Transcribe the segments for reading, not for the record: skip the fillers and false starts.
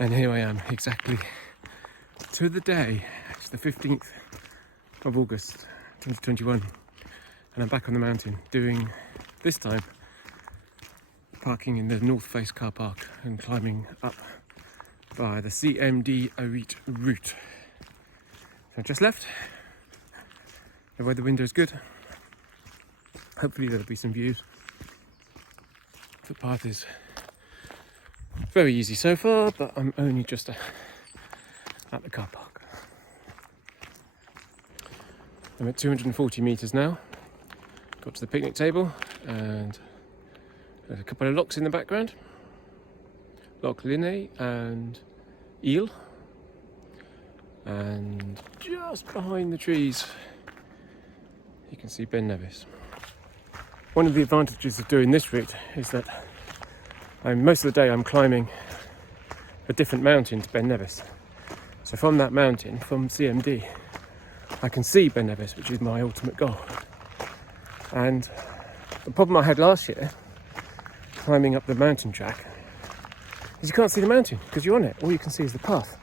And here I am, exactly to the day. It's the 15th of August 2021, and I'm back on the mountain doing, this time, parking in the North Face car park and climbing up via the CMD Arete route. So I've just left. The weather window's good. Hopefully there'll be some views. The path is very easy so far, but I'm only just at the car park. I'm at 240 metres now. Got to the picnic table and there's a couple of locks in the background. Loch Linne and Eel. And just behind the trees you can see Ben Nevis. One of the advantages of doing this route is that most of the day I'm climbing a different mountain to Ben Nevis. So from that mountain, from CMD, I can see Ben Nevis, which is my ultimate goal. And the problem I had last year, climbing up the mountain track, is you can't see the mountain because you're on it. All you can see is the path.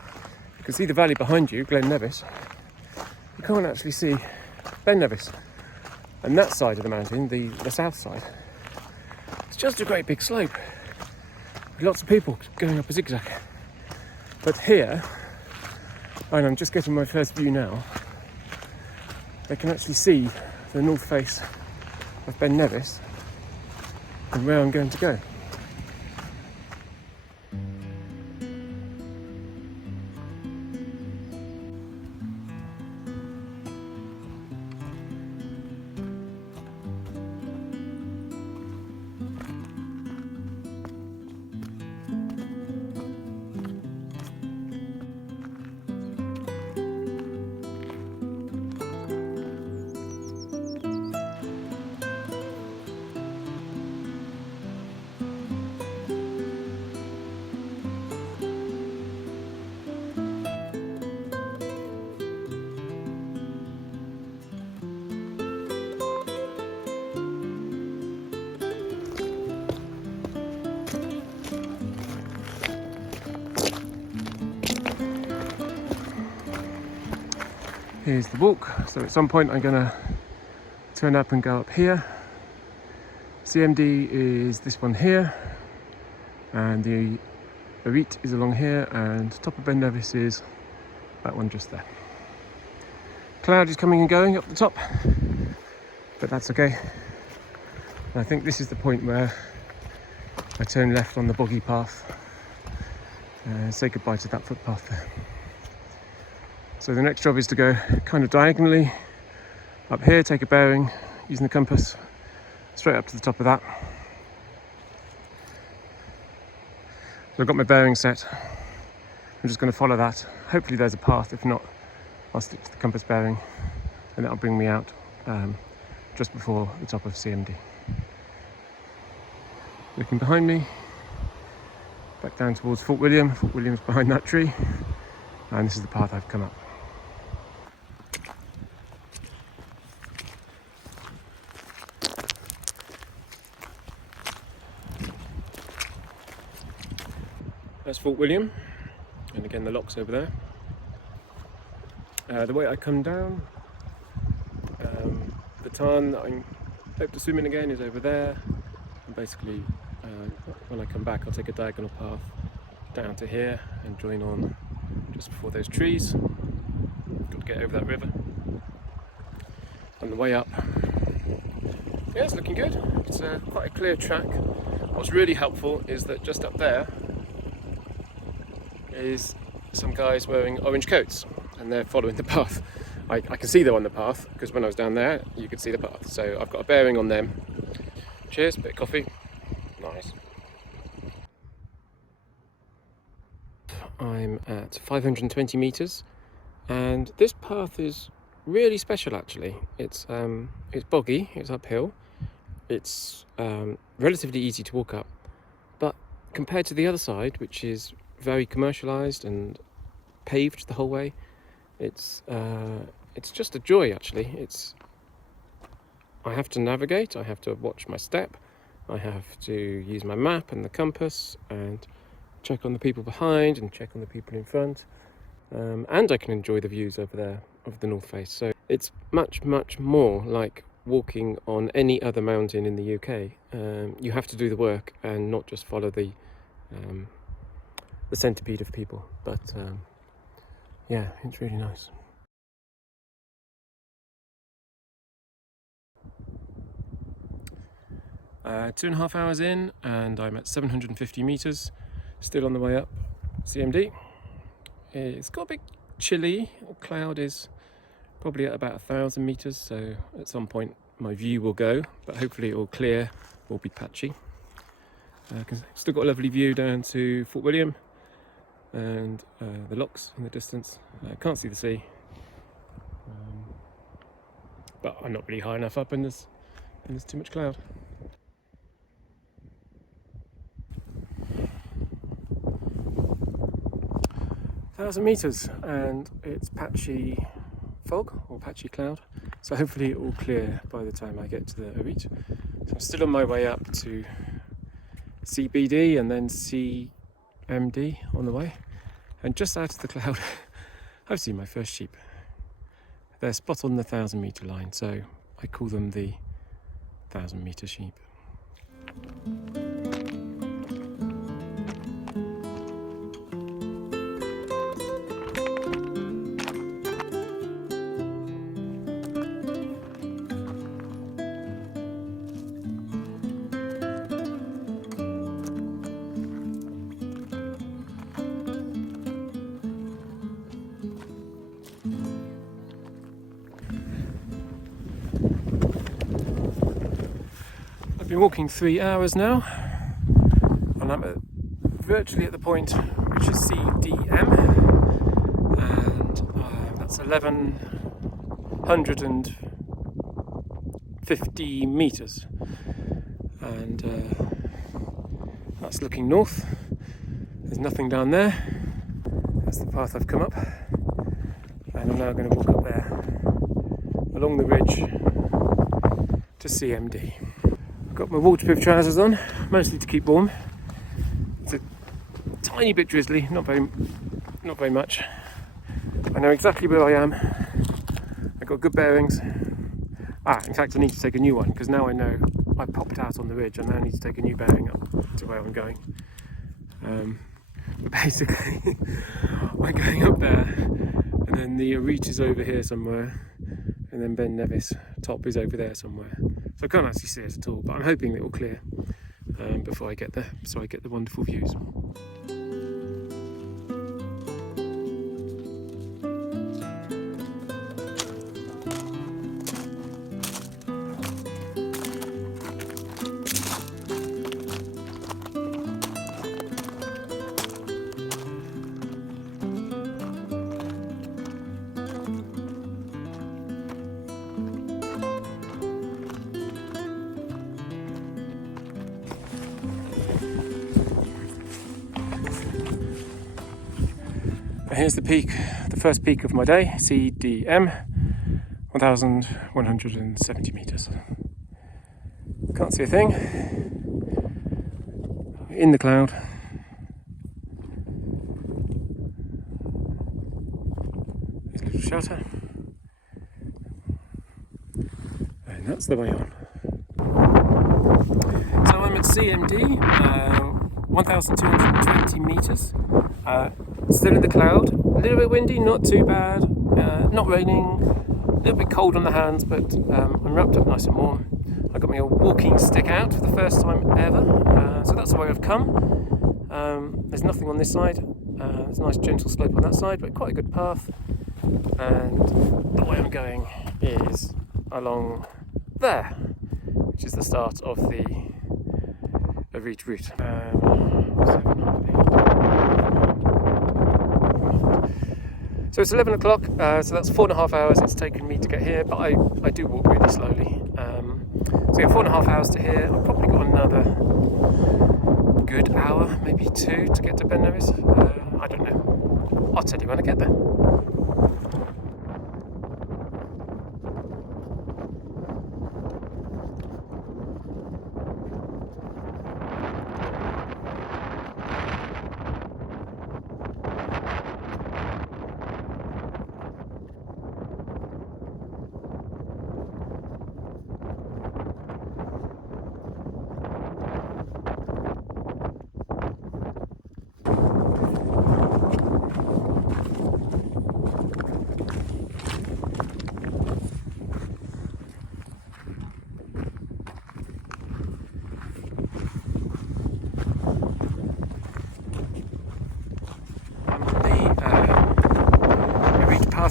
You can see the valley behind you, Glen Nevis. You can't actually see Ben Nevis. And that side of the mountain, the south side, it's just a great big slope. With lots of people going up a zigzag. But here, and I'm just getting my first view now, I can actually see the north face of Ben Nevis and where I'm going to go. Here's the walk. So at some point I'm gonna turn up and go up here. CMD is this one here, and the Arete is along here, and top of Ben Nevis is that one just there. Cloud is coming and going up the top, but that's okay. And I think this is the point where I turn left on the boggy path and say goodbye to that footpath there. So the next job is to go kind of diagonally up here, take a bearing using the compass, straight up to the top of that. So I've got my bearing set. I'm just going to follow that. Hopefully there's a path. If not, I'll stick to the compass bearing and that'll bring me out just before the top of CMD. Looking behind me, back down towards Fort William. Fort William's behind that tree, and this is the path I've come up. That's Fort William, and again the lock's over there. The way I come down, the tarn that I hope to swim in again is over there, and basically when I come back I'll take a diagonal path down to here and join on just before those trees. Got to get over that river. On the way up, yeah, it's looking good. It's quite a clear track. What's really helpful is that just up there is some guys wearing orange coats, and they're following the path. I can see they're on the path because when I was down there you could see the path, so I've got a bearing on them. Cheers, bit of coffee. Nice. I'm at 520 metres, and this path is really special actually. It's boggy, it's uphill, it's relatively easy to walk up, but compared to the other side, which is very commercialised and paved the whole way, it's just a joy actually. I have to navigate, I have to watch my step, I have to use my map and the compass, and check on the people behind and check on the people in front. And I can enjoy the views over there of the North Face. So it's much, much more like walking on any other mountain in the UK. You have to do the work and not just follow the centipede of people. But yeah, it's really nice. Uh, 2.5 hours in, and I'm at 750 meters, still on the way up CMD. It's got a bit chilly. The cloud is probably at about 1,000 meters, so at some point my view will go, but hopefully it will clear or be patchy. Still got a lovely view down to Fort William and the locks in the distance. Can't see the sea, but I'm not really high enough up, and there's too much cloud. Thousand meters, and it's patchy fog or patchy cloud, so hopefully it will clear by the time I get to the Arete. So I'm still on my way up to CBD and then CMD on the way, and just out of the cloud I've seen my first sheep. They're spot on the 1,000 meter line, so I call them the 1,000 meter sheep. I've been walking 3 hours now, and I'm virtually at the point which is CDM, and that's 1,150 meters, and that's looking north. There's nothing down there. That's the path I've come up, and I'm now going to walk up there along the ridge to CMD. I've got my waterproof trousers on, mostly to keep warm. It's a tiny bit drizzly, not very much. I know exactly where I am. I've got good bearings. In fact I need to take a new one, because now I know I popped out on the ridge. I now need to take a new bearing up to where I'm going. But basically I'm going up there, and then the Arete is over here somewhere, and then Ben Nevis top is over there somewhere. So I can't actually see it at all, but I'm hoping it will clear before I get there, so I get the wonderful views. Here's the peak, the first peak of my day, CDM, 1,170 meters. Can't see a thing. In the cloud. There's a little shelter. And that's the way on. So I'm at CMD, 1,220 meters. Still in the cloud, a little bit windy, not too bad, not raining, a little bit cold on the hands, but I'm wrapped up nice and warm. I got my old walking stick out for the first time ever, so that's the way I've come. There's nothing on this side, there's a nice gentle slope on that side, but quite a good path, and the way I'm going is along there, which is the start of the Arete route. So it's 11 o'clock, so that's 4.5 hours it's taken me to get here, but I do walk really slowly. So yeah, 4.5 hours to here. I've probably got another good hour, maybe 2 to get to Ben Nevis. I don't know. I'll tell you when I get there.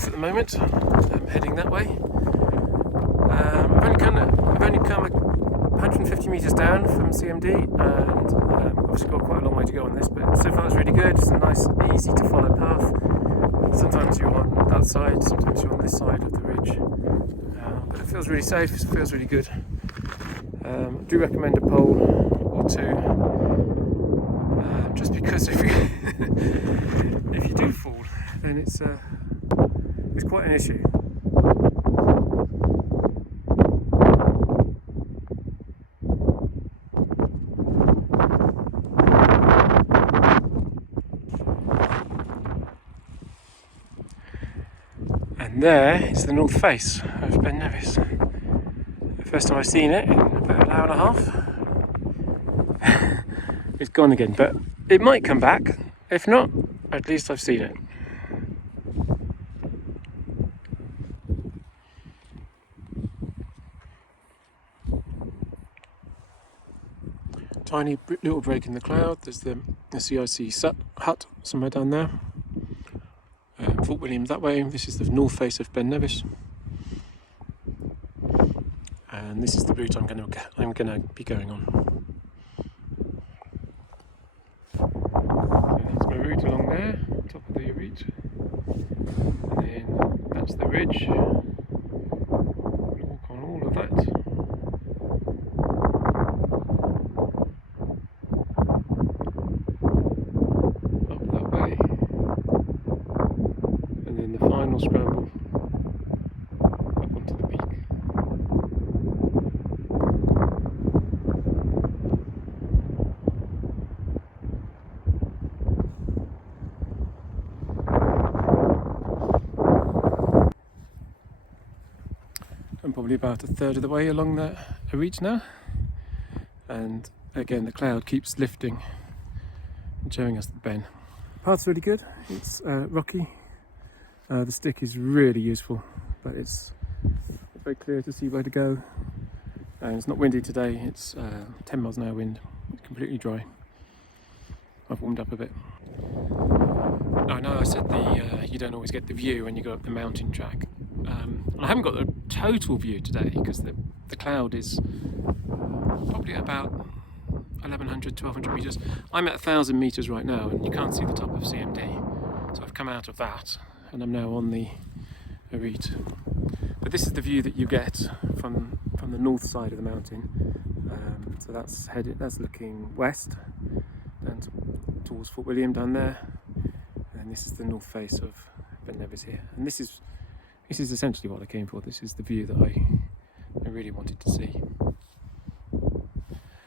path at the moment. I'm heading that way. I've only come 150 metres down from CMD, and I've obviously got quite a long way to go on this, but so far it's really good. It's a nice, easy to follow path. Sometimes you're on that side, sometimes you're on this side of the ridge, but it feels really safe, it feels really good. I do recommend a pole or two, just because if you if you do fall, then it's quite an issue. And there is the north face of Ben Nevis. The first time I've seen it in about an hour and a half. It's gone again, but it might come back. If not, at least I've seen it. Tiny little break in the cloud. There's the CIC hut somewhere down there. Fort William that way. This is the north face of Ben Nevis, and this is the route I'm going to be going on. So that's my route along there, top of the Arete, and then that's the ridge. We'll walk on all of that. Scramble up onto the peak. I'm probably about a third of the way along the Arete now, and again the cloud keeps lifting and showing us the Ben. The path's really good, it's rocky. The stick is really useful, but it's very clear to see where to go, and it's not windy today. It's 10 miles an hour wind. It's completely dry. I've warmed up a bit. I know I said you don't always get the view when you go up the mountain track. I haven't got the total view today because the cloud is probably about 1100, 1200 metres. I'm at 1000 metres right now and you can't see the top of CMD, so I've come out of that and I'm now on the Arete. But this is the view that you get from the north side of the mountain. So that's looking west, down towards Fort William down there, and this is the north face of Ben Nevis here. And this is essentially what I came for. This is the view that I really wanted to see.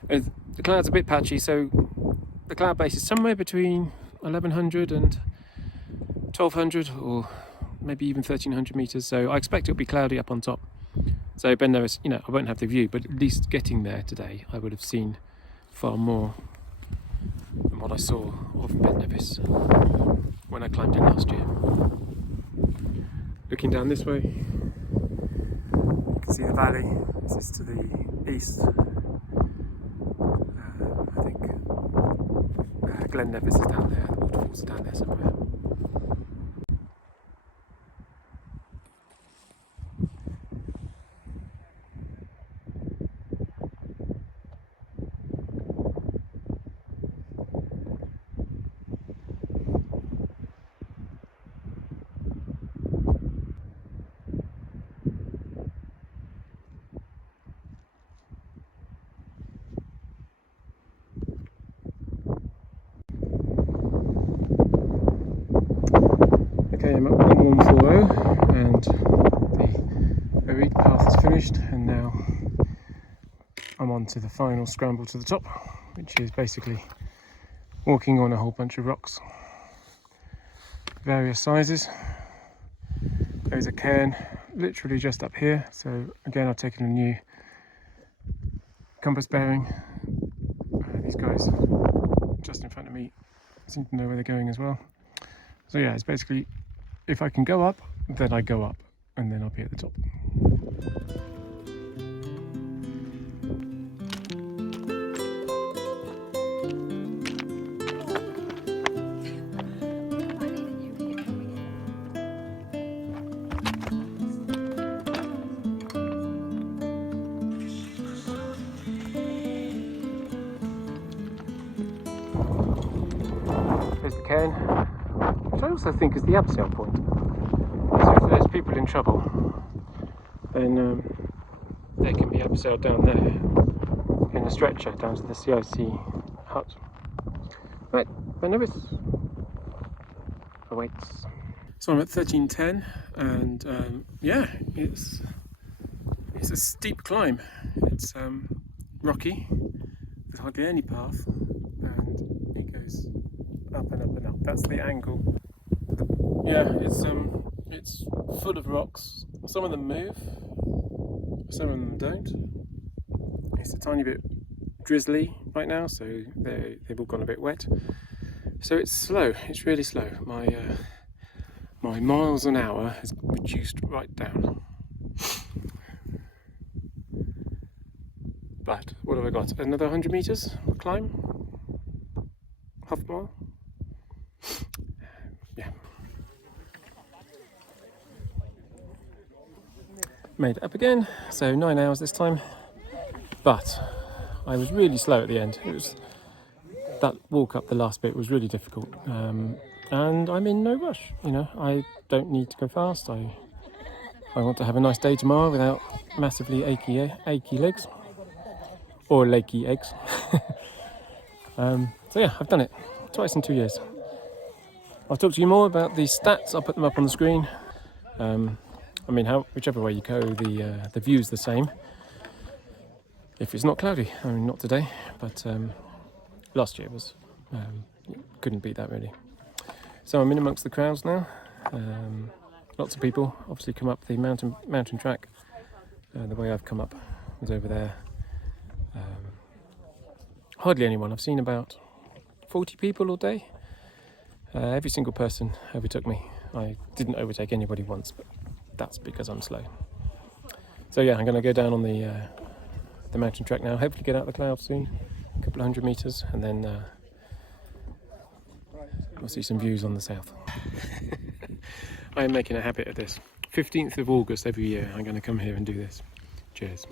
And the cloud's a bit patchy, so the cloud base is somewhere between 1100 and 1200, or maybe even 1300 metres, so I expect it'll be cloudy up on top. So Ben Nevis, I won't have the view, but at least getting there today I would have seen far more than what I saw of Ben Nevis when I climbed in last year. Looking down this way, you can see the valley. This is to the east. I think Glen Nevis is down there, the waterfalls are down there somewhere. Okay, I'm at 1140 and the Arete path is finished, and now I'm on to the final scramble to the top, which is basically walking on a whole bunch of rocks, various sizes. There's a cairn literally just up here, so again I've taken a new compass bearing. These guys just in front of me seem to know where they're going as well. So yeah, it's basically, if I can go up, then I go up, and then I'll be at the top. also think is the abseil point. So if there's people in trouble, then they can be abseiled down there in a stretcher down to the CIC hut. Right, Ben Nevis awaits. So I'm at 1310, and yeah, it's a steep climb. It's rocky. There's hardly any path, and it goes up and up and up. That's the angle. Yeah, it's full of rocks. Some of them move, some of them don't. It's a tiny bit drizzly right now, so they've all gone a bit wet. So it's slow. It's really slow. My miles an hour has reduced right down. But what have I got? Another 100 meters climb? Half a mile? Yeah. Made it up again, so 9 hours this time. But I was really slow at the end. That walk up the last bit was really difficult. And I'm in no rush, I don't need to go fast. I want to have a nice day tomorrow without massively achy legs. Or lakey eggs. So yeah, I've done it twice in 2 years. I'll talk to you more about the stats. I'll put them up on the screen. Whichever way you go, the view's the same. If it's not cloudy, not today, but last year was couldn't beat that really. So I'm in amongst the crowds now. Lots of people obviously come up the mountain track. The way I've come up was over there. Hardly anyone. I've seen about 40 people all day. Every single person overtook me. I didn't overtake anybody once, but that's because I'm slow. So yeah, I'm going to go down on the mountain track now. Hopefully get out of the clouds soon, a couple of 100 meters, and then we'll see some views on the south. I am making a habit of this. 15th of August every year, I'm going to come here and do this. Cheers.